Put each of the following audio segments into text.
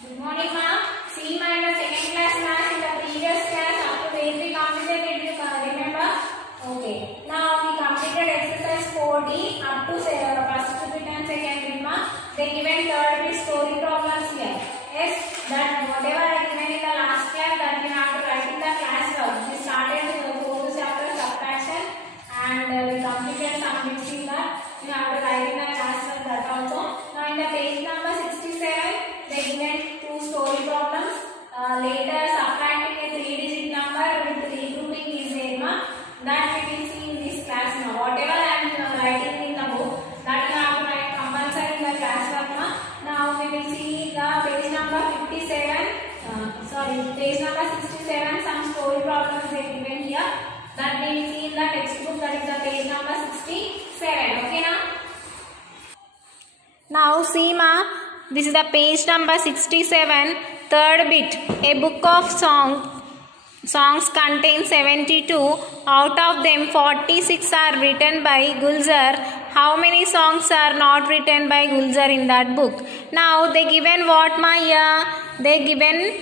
Good morning, ma'am. See, ma, in the second class math, in the previous class, up to where we completed, did you remember? Okay. Now we completed exercise 4D up to first bit and second bit, ma. They given third bit story problems here. Yes, that whatever I given in the last class, that we have to write in the class work. We started with the fourth chapter subtraction, and we completed some bits in that. We have to write in the class work that also. Now in the page number 67. They given two story problems. Later subtracting a 3-digit number with regrouping is there, ma. That we will see in this class now. Whatever I am writing in the book, that you have to write compulsory in the class work, ma. Now we will see the page number 57. Page number 67. Some story problems they given here. That we will see in the textbook. That is the page number 67. Okay, now. Now see, ma. This is the page number 67, third bit. A book of songs contains 72. Out of them, 46 are written by Gulzar. How many songs are not written by Gulzar in that book? Now they given what, ma? Yeah, they given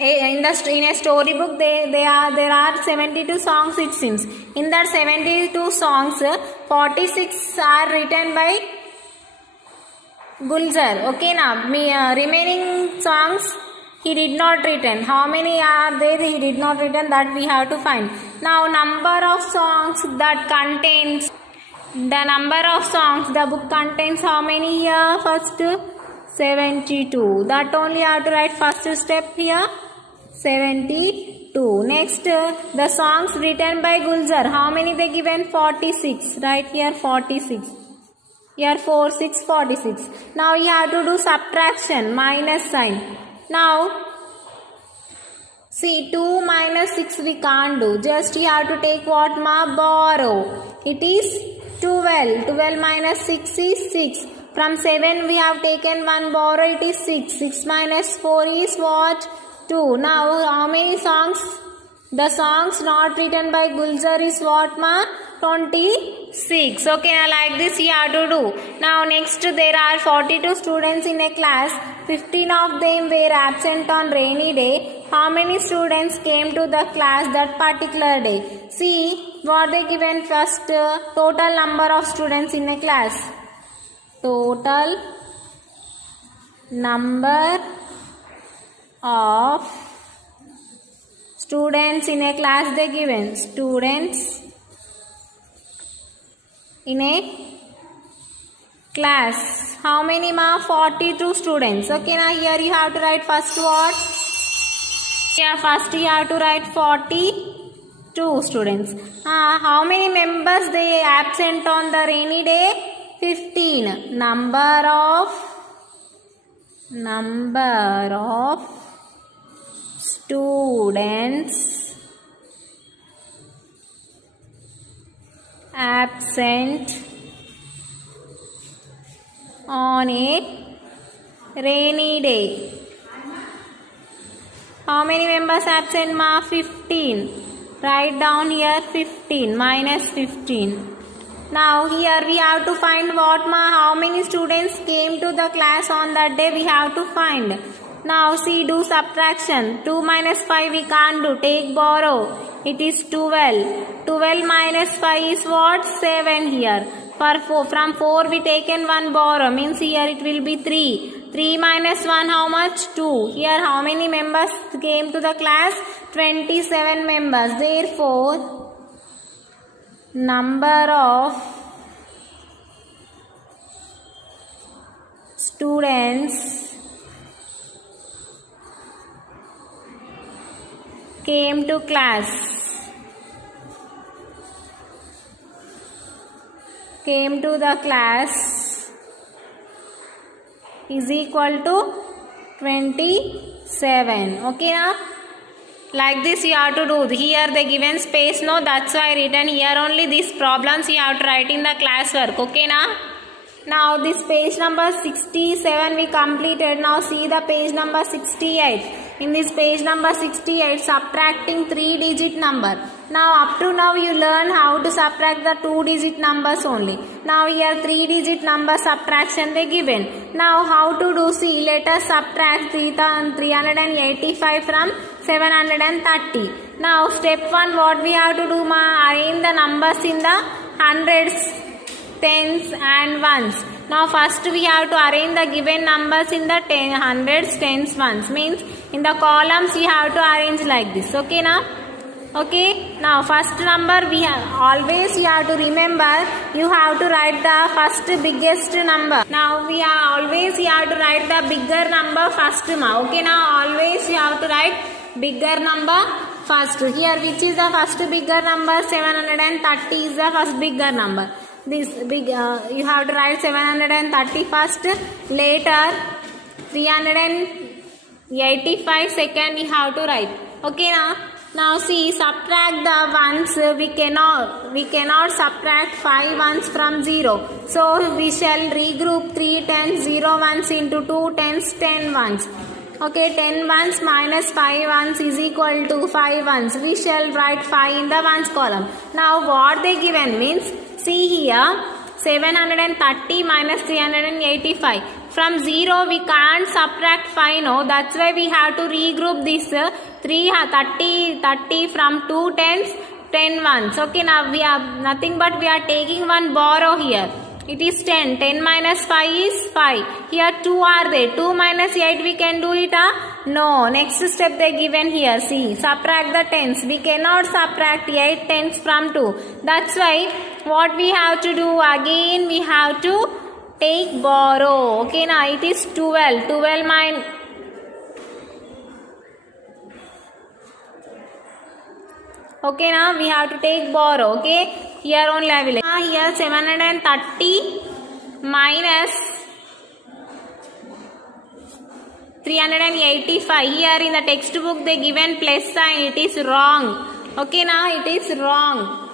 in a storybook. There are 72 songs. It seems in that 72 songs, 46 are written by Gulzar. Okay, now remaining songs he did not written. How many are there he did not written, that we have to find. Now number of songs that contains, the number of songs the book contains how many here? First 72. That only have to write first step here, 72. Next the songs written by Gulzar. How many they given? 46. Right here 46. Here 4, 6, 46. Now you have to do subtraction, minus sign. Now, see 2 minus 6 we can't do. Just you have to take what, ma? Borrow. It is 12. 12 minus 6 is 6. From 7 we have taken 1 borrow. It is 6. 6 minus 4 is what? 2. Now how many songs? The songs not written by Gulzar is what, ma? 26. Okay, now like this you have to do. Now next there are 42 students in a class. 15 of them were absent on rainy day. How many students came to the class that particular day? See what they given first. Total number of students in a class. Total number of students in a class they given. Students in a class. How many, ma? 42 students. Okay, now here you have to write first what? Yeah, first you have to write 42 students. How many members they absent on the rainy day? 15. Number of students absent on a rainy day. How many members absent, ma? 15. Write down here 15 minus 15. Now here we have to find what, ma? How many students came to the class on that day we have to find. Now see, do subtraction. 2 minus 5 we can't do. Take borrow. It is 12. 12 minus 5 is what? 7 here. From 4 we taken 1 borrow. Means here it will be 3. 3 minus 1 how much? 2. Here how many members came to the class? 27 members. Therefore, number of students came to class is equal to 27. Okay, now like this you have to do. Here the given space, no, that's why written here only these problems you have to write in the class work. Okay, now Now this page number 67 we completed. Now see the page number 68. In this page number 68, subtracting 3-digit number. Now up to now you learn how to subtract the 2-digit numbers only. Now here 3-digit number subtraction they given. Now how to do, see, let us subtract 385 from 730. Now step 1, what we have to do, arrange the numbers in the hundreds, tens and ones. Now first we have to arrange the given numbers in the hundreds, tens, ones. Means in the columns you have to arrange like this. Okay now? Okay. Now first number we have always you have to remember, you have to write the first biggest number. Now we are always you have to write the bigger number first. Okay now, always you have to write bigger number first. Here which is the first bigger number? 730 is the first bigger number. This big you have to write 730 first. Later 385 second you have to write. Okay now. Now see, subtract the ones. We cannot subtract 5 ones from 0. So we shall regroup 3 tens, 0 ones into 2 tens, 10 ones. Okay, 10 ones minus 5 ones is equal to 5 ones. We shall write 5 in the ones column. Now what they given means, see here, 730 minus 385. From 0 we can't subtract 5, no. That's why we have to regroup this 30 from 2 tens, 10 ones. Okay, now we are nothing but we are taking one borrow here. It is 10. 10 minus 5 is 5. Here 2 are there. 2 minus 8 we can do it? No. Next step they given here. See, subtract the tens. We cannot subtract 8 tens from 2. That's why what we have to do again, we have to take borrow. Okay, now it is 12. 12 minus... Okay, now we have to take borrow. Okay, here only I will. Here 730 minus 385. Here in the textbook they given plus sign. It is wrong. Okay, now it is wrong.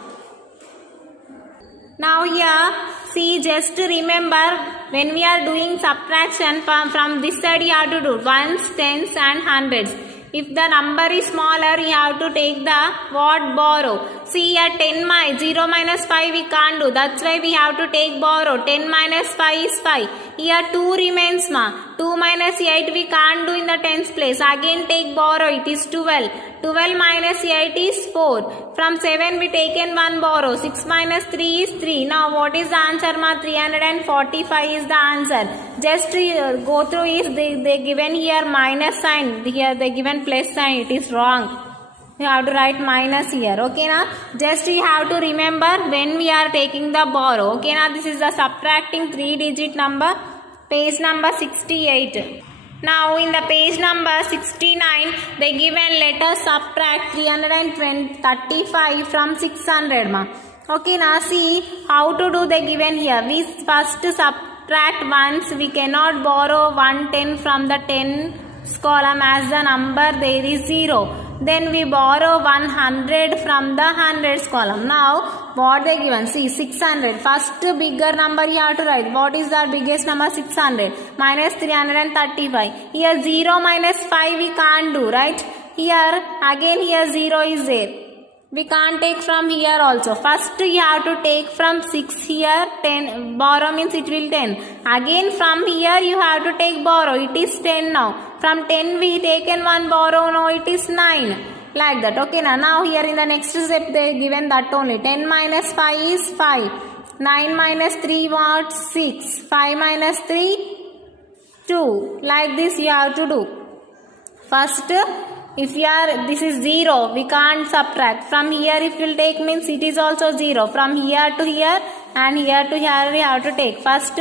Now here, see, just remember when we are doing subtraction from this side you have to do ones, tens and hundreds. If the number is smaller, you have to take the what? Borrow. See here 0 minus 5 we can't do. That's why we have to take borrow. 10 minus 5 is 5. Here 2 remains 2 minus 8 we can't do in the tens place. Again take borrow. It is 12. 12 minus 8 is 4. From 7 we taken one borrow. 6 minus 3 is 3. Now what is the answer? 345 is the answer. Just go through is they given here minus sign. Here they given plus sign. It is wrong. You have to write minus here. Okay now. Just you have to remember when we are taking the borrow. Okay now, this is the subtracting 3-digit number. Page number 68. Now in the page number 69, they given let us subtract 335 from 600. Okay, now see how to do they given here. We first subtract ones. We cannot borrow 110 from the tens column as the number there is 0. Then we borrow 100 from the hundreds column. Now what they given? See 600. First bigger number you have to write. What is the biggest number? 600 minus 335. Here 0 minus 5 we can't do, right? Here again here 0 is there. We can't take from here also. First you have to take from 6 here. 10 borrow means it will 10. Again from here you have to take borrow. It is 10 now. From 10 we taken one borrow. No, it is 9. Like that. Okay now here in the next step they given that only. 10 minus 5 is 5. 9 minus 3 what? 6. 5 minus 3 2. Like this you have to do. First, if you are, this is 0, we can't subtract. From here if you will take means it is also 0. From here to here and here to here we have to take. First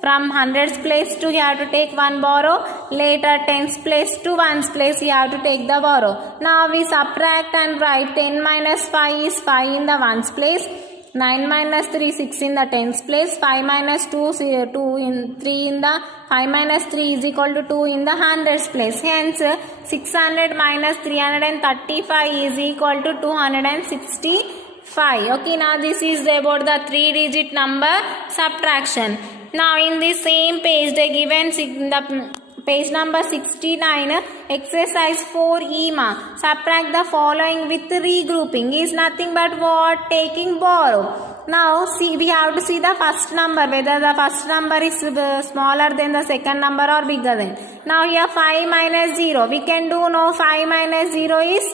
from hundreds place to you have to take one borrow. Later tens place to ones place you have to take the borrow. Now we subtract and write 10 minus 5 is 5 in the ones place. 9 minus 3 6 in the tens place. 5 minus 2 2 in 3 in the 5 minus 3 is equal to 2 in the hundreds place. Hence 600 minus 335 is equal to 265. Okay, now this is about the 3-digit number subtraction. Now in the same page they given the page number 69 exercise 4e ma. Subtract the following with regrouping is nothing but what? Taking borrow. Now see, we have to see the first number, whether the first number is smaller than the second number or bigger than. Now here 5 minus 0, we can do no, 5 minus 0 is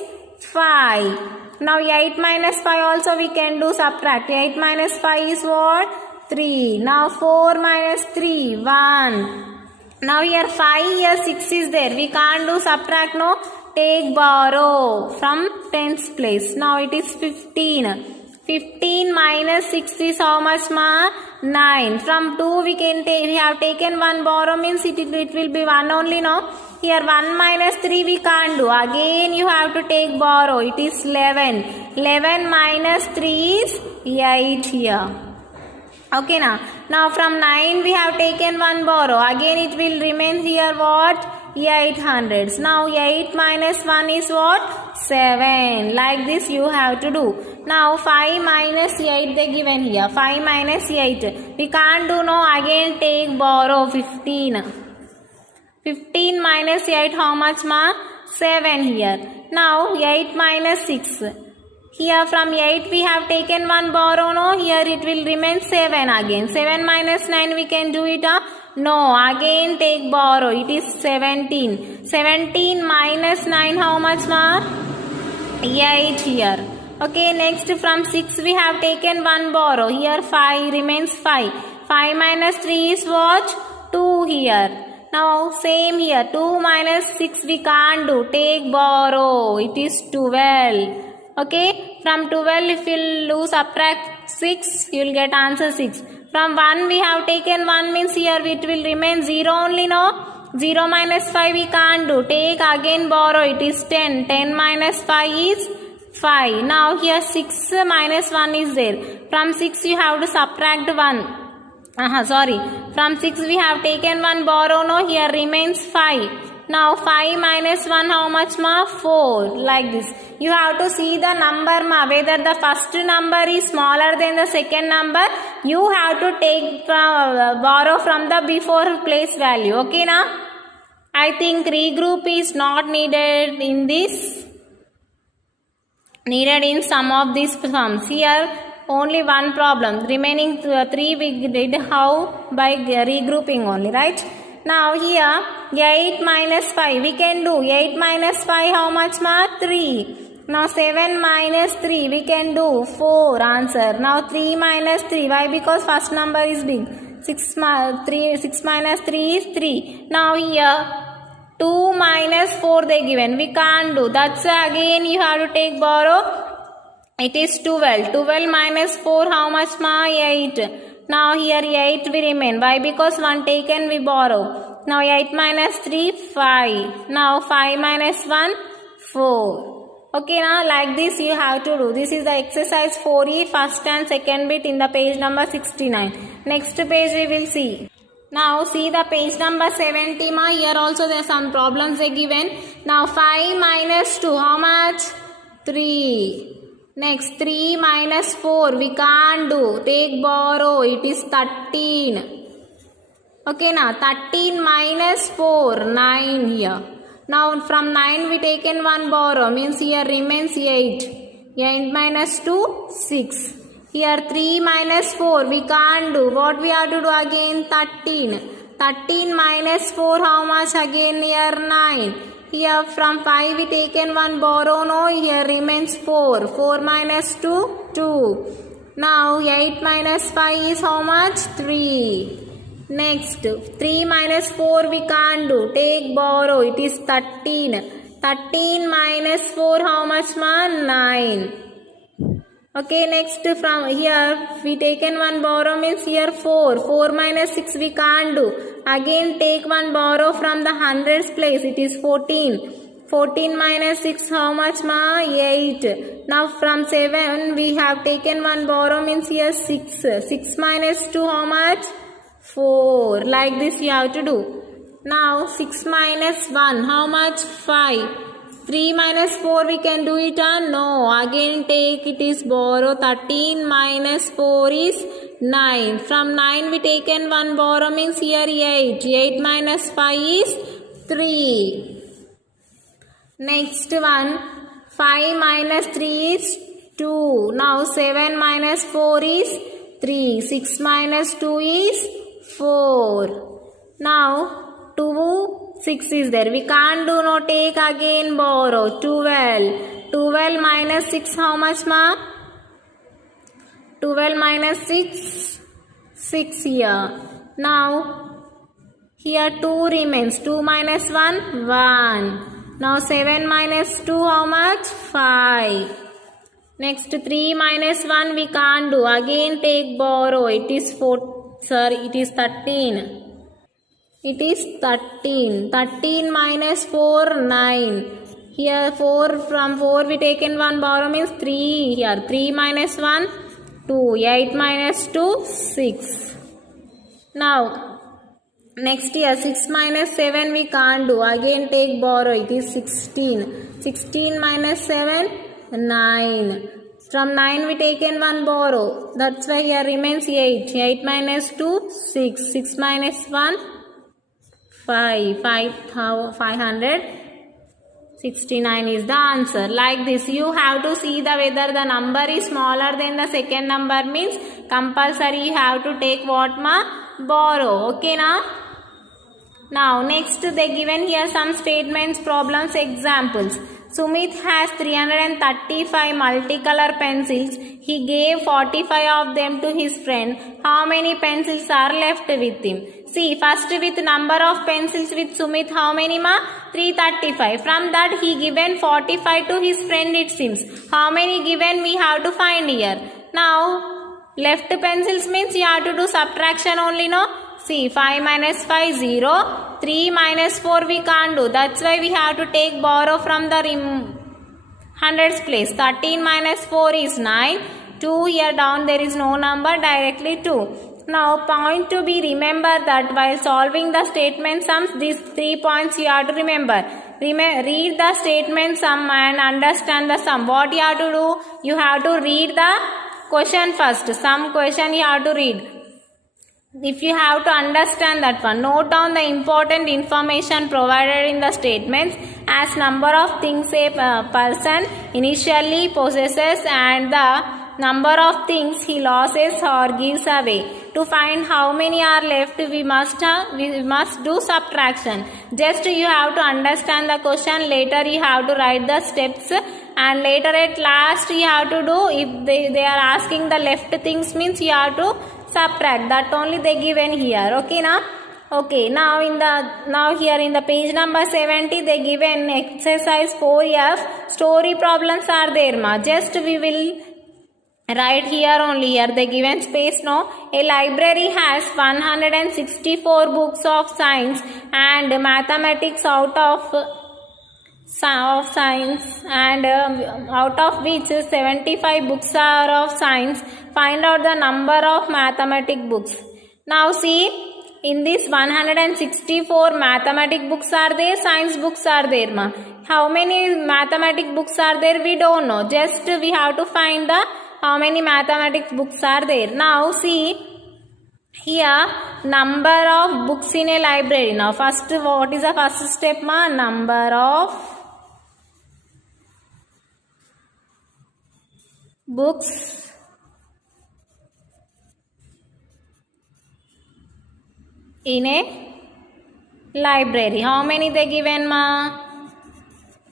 5. Now 8 minus 5 also we can do subtract. 8 minus 5 is what? 3. Now 4 minus 3, 1. Now here 5, here 6 is there. We can't do subtract, no. Take borrow from tens place. Now it is 15. 15 minus 6 is how much ma? 9. From 2 we can take, we have taken 1 borrow means it will be 1 only, no. Here 1 minus 3 we can't do. Again you have to take borrow. It is 11. 11 minus 3 is 8 here. Okay now. Now from 9 we have taken 1 borrow. Again it will remain here what? 800s. Now 8 minus 1 is what? 7. Like this you have to do. Now 5 minus 8 they given here. 5 minus 8. We can't do no. Again take borrow 15. 15 minus 8 how much ma? 7 here. Now 8 minus 6. Here from 8 we have taken 1 borrow, no. Here it will remain 7 again. 7 minus 9 we can do it, no. Again take borrow. It is 17. 17 minus 9 how much ma? 8 here. Okay, next from 6 we have taken 1 borrow. Here 5 remains 5. 5 minus 3 is what? 2 here. Now same here. 2 minus 6 we can't do. Take borrow. It is 12. Okay, from 12 if you do subtract 6, you will get answer 6. From 1 we have taken 1 means here it will remain 0 only, no. 0 minus 5 we can't do. Take again borrow. It is 10. 10 minus 5 is 5. Now here 6 minus 1 is there. From 6 you have to subtract 1. From 6 we have taken 1 borrow, no. Here remains 5. Now 5 minus 1 how much ma? 4. Like this. You have to see the number ma. Whether the first number is smaller than the second number, you have to take borrow from the before place value. Okay na? I think regroup is not needed in this. Needed in some of these sums. Here only one problem. Remaining 3 we did how? By regrouping only, right? Now here 8 minus 5 we can do. 8 minus 5 how much ma? 3. Now 7 minus 3 we can do. 4 answer. Now 3 minus 3. Why? Because first number is big. 6 minus 3 is 3. Now here 2 minus 4 they given. We can't do. That's again you have to take borrow. It is 12. 12 minus 4 how much ma? 8. Now here 8 will remain. Why? Because 1 taken we borrow. Now 8 minus 3, 5. Now 5 minus 1, 4. Okay, now like this you have to do. This is the exercise 4e, first and second bit in the page number 69. Next page we will see. Now see the page number 70 ma. Here also there are some problems they given. Now 5 minus 2 how much? 3. Next 3 minus 4 we can't do. Take borrow. It is 13. Okay now 13 minus 4 9 here. Now from 9 we taken 1 borrow means here remains 8. 8 minus 2 6. Here 3 minus 4 we can't do. What we have to do again? 13. 13 minus 4 how much again? Here 9. Here from 5 we taken 1 borrow, no. Here remains 4. 4 minus 2 2. Now 8 minus 5 is how much? 3. Next 3 minus 4 we can't do. Take borrow. It is 13. 13 minus 4 how much ma? 9. Okay, next from here we taken 1 borrow means here 4. 4 minus 6 we can't do. Again take 1 borrow from the hundreds place. It is 14. 14 minus 6 how much ma? 8. Now from 7 we have taken 1 borrow means here 6. 6 minus 2 how much? 4. Like this you have to do. Now 6 minus 1 how much? 5. 3 minus 4 we can do it, no. Again take, it is borrow. 13 minus 4 is 9. From 9 we taken 1 borrow means here 8. 8 minus 5 is 3. Next one, 5 minus 3 is 2. Now 7 minus 4 is 3. 6 minus 2 is 4. Now 2, 6 is there. We can't do no take again borrow. 12. 12 minus 6 how much ma? 12 minus 6, 6 here. Now here 2 remains. 2 minus 1, 1. Now 7 minus 2 how much? 5. Next 3 minus 1 we can't do. Again take borrow. It is 4. Sir, it is 13. It is 13. 13 minus 4, 9. Here 4, from 4 we taken 1 borrow means 3. Here 3 minus 1, 2. 8 minus 2, 6. Now next here 6 minus 7 we can't do. Again take borrow. It is 16. 16 minus 7, 9. From 9 we taken 1 borrow. That's why here remains 8. 8 minus 2, 6. 6 minus 1, 5. 569 is the answer. Like this, you have to see the whether the number is smaller than the second number means compulsory you have to take what ma? Borrow. Okay na? Now next they given here some statements, problems, examples. Sumit has 335 multicolor pencils. He gave 45 of them to his friend. How many pencils are left with him? See, first with number of pencils with Sumit, how many ma? 335. From that he given 45 to his friend it seems. How many given we have to find here. Now left pencils means you have to do subtraction only, no? See, 5 minus 5, 0. 3 minus 4 we can't do. That's why we have to take borrow from the hundreds place. 13 minus 4 is 9. 2 here down there is no number, directly 2. Now point to be remember that while solving the statement sums, these 3 points you have to remember. Read the statement sum and understand the sum. What you have to do? You have to read the question first. Some question you have to read. If you have to understand that one, note down the important information provided in the statements as number of things a person initially possesses and the number of things he loses or gives away. To find how many are left, we must do subtraction. Just you have to understand the question. Later you have to write the steps, and later at last you have to do, if they are asking the left things means you have to subtract. That only they given here. Okay na? Okay, now here in the page number 70 they given exercise 4F. Story problems are there ma. Just we will write here only. Here they given space, no? A library has 164 books of science and mathematics out of science, and out of which 75 books are of science. Find out the number of mathematics books. Now see, in this 164 mathematics books are there, science books are there ma. How many mathematics books are there we don't know. Just we have to find the how many mathematics books are there. Now see here number of books in a library. Now first, what is the first step ma? Number of books in a library. How many they given ma?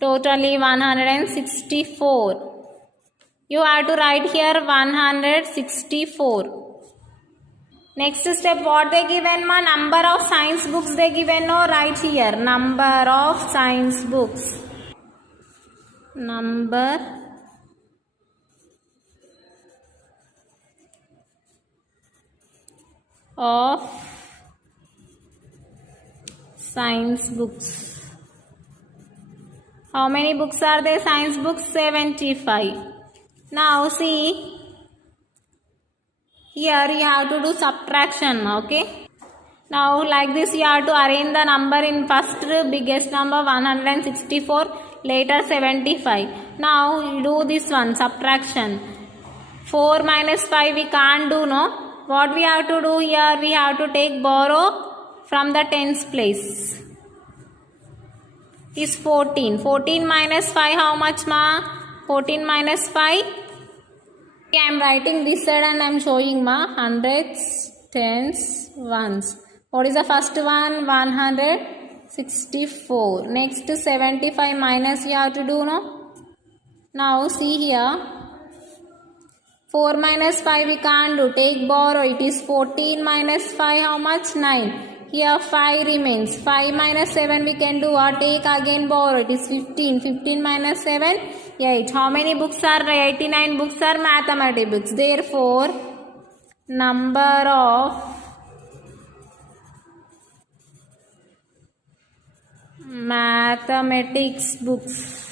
Totally 164. You have to write here 164. Next step, what they given ma? Number of science books they given, no? Write here number of science books. Number of science books. How many books are there? Science books 75. Now see, here you have to do subtraction, okay? Now like this you have to arrange the number in first biggest number 164, later 75. Now you do this one, subtraction. 4 minus 5 we can't do, no? What we have to do here? We have to take borrow from the tens place. Is 14. 14 minus 5 how much ma? 14 minus 5. Okay, I am writing this side and I am showing ma hundreds, tens, ones. What is the first one? 164. Next 75 minus you have to do no? Now see here. 4 minus 5 we can't do. Take borrow. It is 14 minus 5 how much? 9. Here 5 remains. 5 minus 7 we can do or take again borrow. It is 15. 15 minus 7, 8. How many books are? 89 books are mathematics books. Therefore, number of mathematics books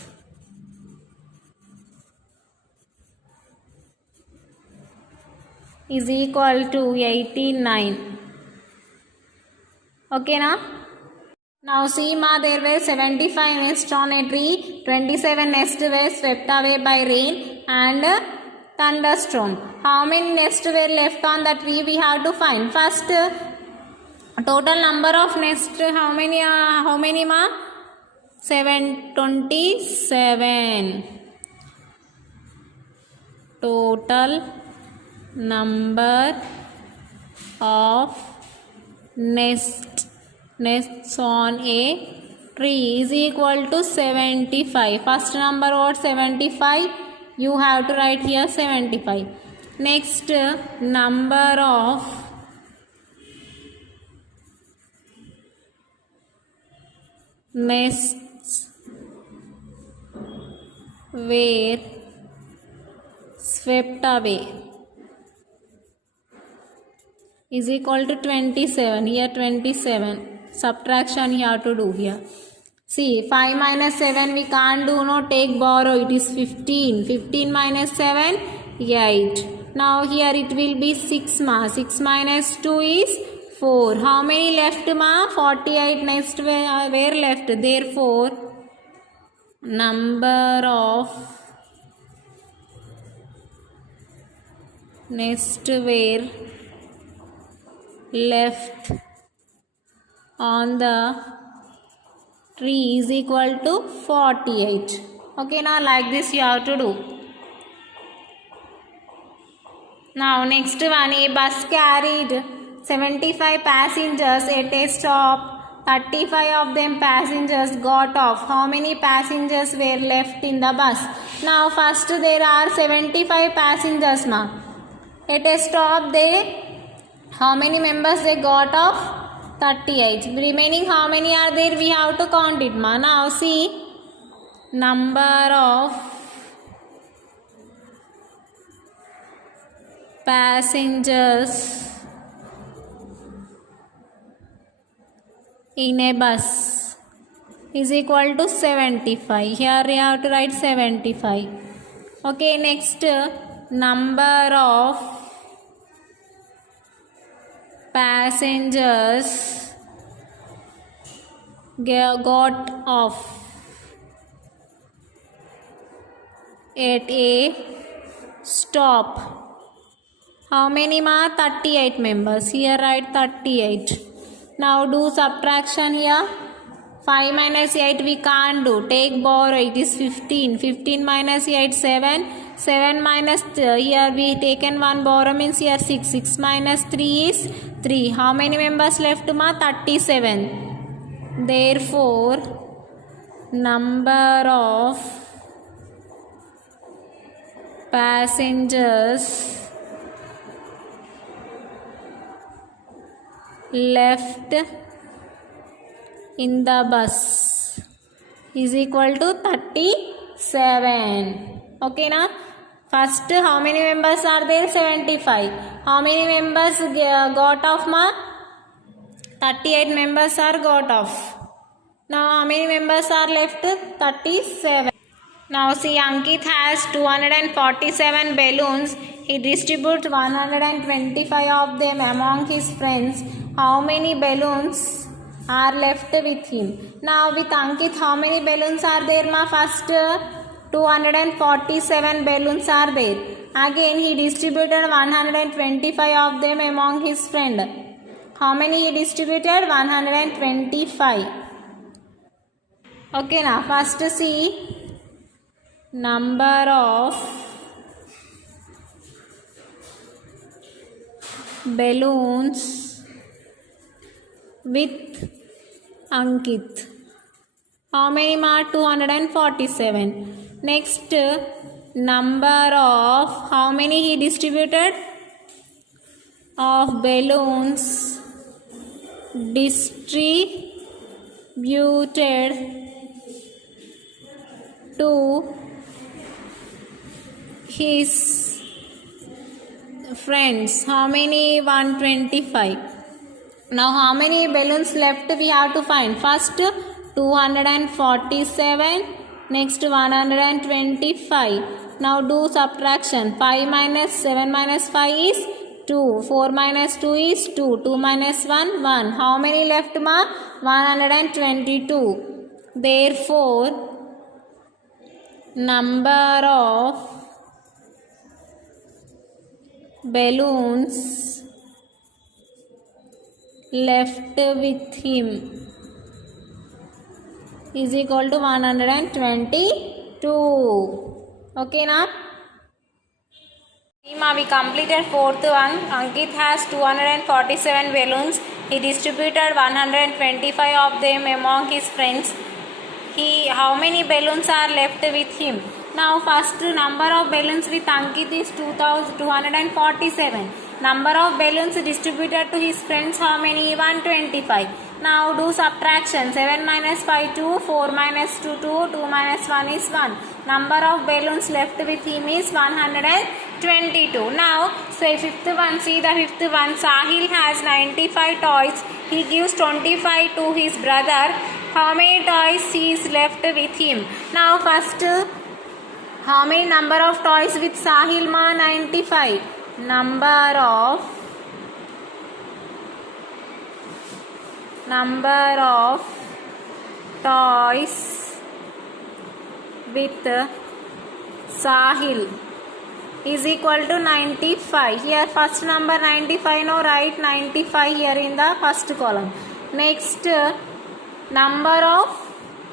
is equal to 89. Okay na? Now see ma, there were 75 nests on a tree, 27 nests were swept away by rain and thunderstorm. How many nests were left on the tree? We have to find. First, total number of nests, how many ma? 27. Total number of nests on a tree is equal to 75. First number what? 75. You have to write here 75. Next, number of nests were swept away is equal to 27. Here 27. Subtraction you have to do here. See, 5 minus 7 we can't do no. Take borrow. It is 15. 15 minus 7, 8. Now here it will be 6 ma. 6 minus 2 is 4. How many left ma? 48 next were left. Therefore, number of nests were left on the tree is equal to 48. Okay, now like this you have to do. Now next one, a bus carried 75 passengers at a stop. 35 of them passengers got off. How many passengers were left in the bus? Now first there are 75 passengers ma. At a stop how many members they got off? 38. Remaining how many are there? We have to count it ma. Now see, number of passengers in a bus is equal to 75. Here we have to write 75. Okay, next, number of passengers got off at a stop. How many ma? 38 members. Here write 38. Now do subtraction here. 5 minus 8 we can't do. Take borrow. It is 15. 15 minus 8, 7. 7 minus here we taken one borrow means here 6. 6 minus 3 is 3. How many members left ma? 37. Therefore, number of passengers left in the bus is equal to 37. Okay na? First, how many members are there? 75. How many members got off ma? 38 members are got off. Now how many members are left? 37. Now see, Ankit has 247 balloons. He distributes 125 of them among his friends. How many balloons are left with him? Now with Ankit, how many balloons are there ma? First, 247 balloons are there. Again he distributed 125 of them among his friend. How many he distributed? 125. Okay, now first see number of balloons with Ankit. How many ma? 247. Next, number of how many he distributed of balloons distributed to his friends. How many? 125. Now how many balloons left we have to find? First 247, next 125. Now do subtraction. 5 minus 7 minus 5 is 2. 4 minus 2 is 2. 2 minus 1, 1. How many left ma? 122. Therefore, number of balloons left with him is equal to 122. Okay now? We completed fourth one. Ankit has 247 balloons. He distributed 125 of them among his friends. How many balloons are left with him? Now first number of balloons with Ankit is 247. Number of balloons distributed to his friends, how many? 125. Now do subtraction. 7 minus 5 2, 4 minus 2 2, 2 minus 1 is 1. Number of balloons left with him is 122. Now say fifth one. See the fifth one. Sahil has 95 toys. He gives 25 to his brother. How many toys is left with him? Now first, how many number of toys with Sahil ma? 95. Number of toys with Sahil is equal to 95. Here first number 95, no, write 95 here in the first column. Next, number of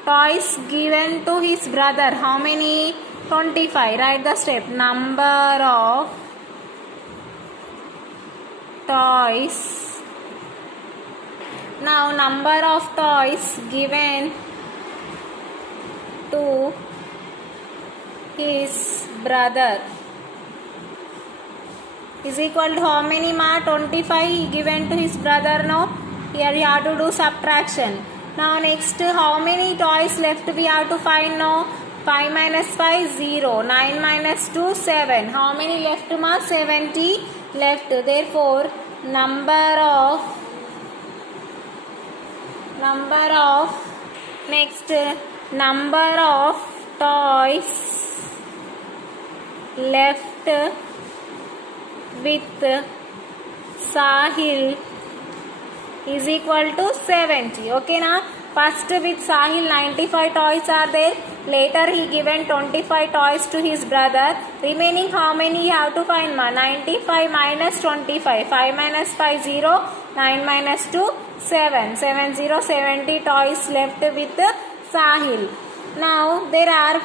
toys given to his brother, how many? 25. Write the step. Number of toys. Now number of toys given to his brother is equal to how many ma? 25 given to his brother. No, here you have to do subtraction. Now next, how many toys left we have to find? No, 5 minus 5 0, 9 minus 2 7. How many left ma? 70 left. Therefore number of next number of toys left with Sahil is equal to 70. Okay na? First with Sahil 95 toys are there. Later he given 25 toys to his brother. Remaining how many you have to find ma? 95 minus 25. 5 minus 5 0. 9 minus 2 7. 7 0 70 toys left with Sahil. Now there are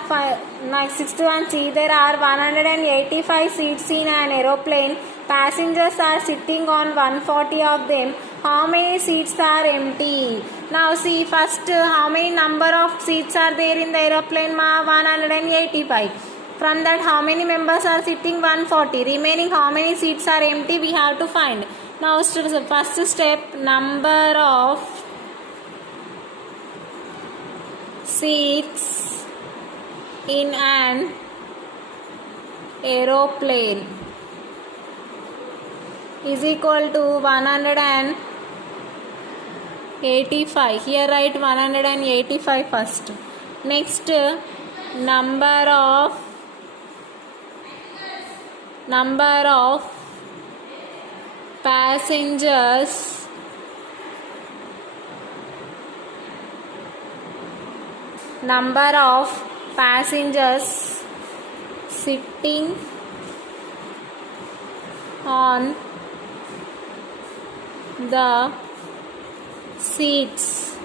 sixth one. See, there are 185 seats in an aeroplane. Passengers are sitting on 140 of them. How many seats are empty? Now see first, how many number of seats are there in the aeroplane ma? 185. From that, how many members are sitting? 140. Remaining how many seats are empty we have to find. Now first step, number of seats in an aeroplane is equal to 185. Here write 185 first. Next, number of passengers sitting on the seats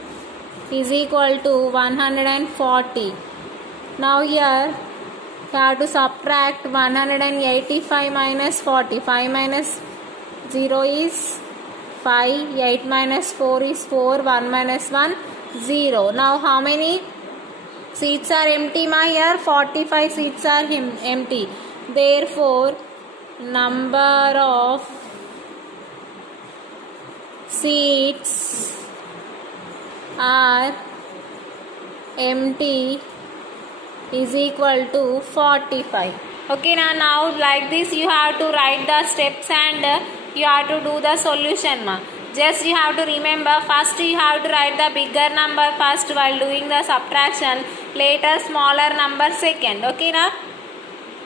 is equal to 140. Now here you have to subtract 185 minus 40. 5 minus 0 is 5. 8 minus 4 is 4. 1 minus 1 0. Now how many seats are empty? My here 45 seats are empty. Therefore number of seats are empty is equal to 45. Okay, now like this you have to write the steps and you have to do the solution. Just you have to remember, first you have to write the bigger number first while doing the subtraction, later smaller number second. Okay, now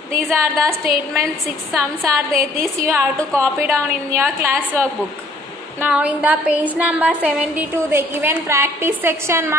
these are the statements, 6 sums are there. This you have to copy down in your class workbook. Now in the page number 72 they given practice section.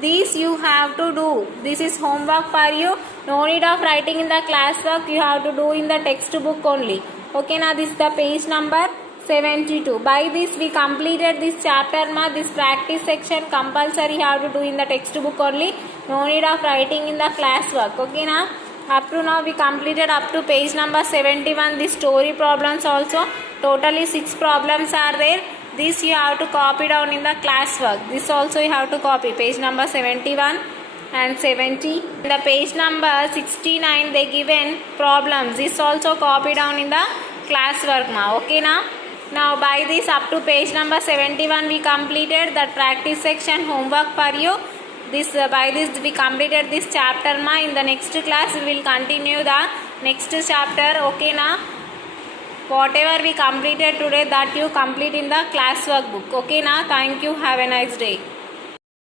This you have to do. This is homework for you. No need of writing in the class work. You have to do in the textbook only. Okay, now this is the page number 72. By this we completed this chapter. This practice section compulsory you have to do in the textbook only. No need of writing in the class work. Okay, now up to now we completed up to page number 71. The story problems also. Totally 6 problems are there. This you have to copy down in the class work. This also you have to copy. Page number 71 and 70. In the page number 69 they given problems. This also copy down in the class work. Okay, now by this up to page number 71 we completed the practice section homework for you. This by this we completed this chapter. In the next class we will continue the next chapter. Okay, now whatever we completed today that you complete in the class workbook. Okay, now thank you. Have a nice day.